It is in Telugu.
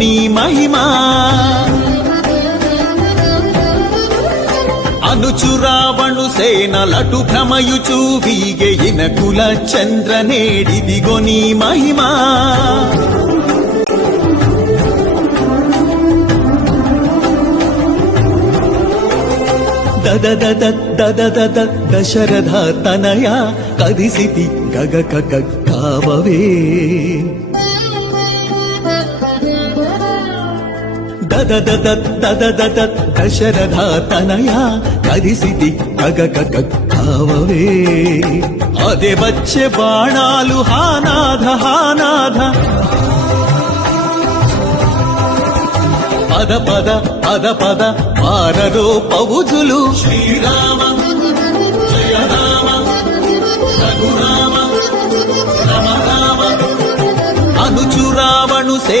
నీ మహిమా అనుచురావణు సేనలటు భ్రమయుచూ వీగెయిన కుల చంద్రనేడిదిగో నీ మహిమా దద దశరథ తనయ కదిసితి గగ కావవే దద దశరథ తనయ కదిసితి గగ కావవే అదే వచ్చే బాణాలు హానాథ హానాథ పద పద పద పద పారరో పౌజులు శ్రీరామ జయ రామ రఘురామ రమ రామ అనుచురావణు సే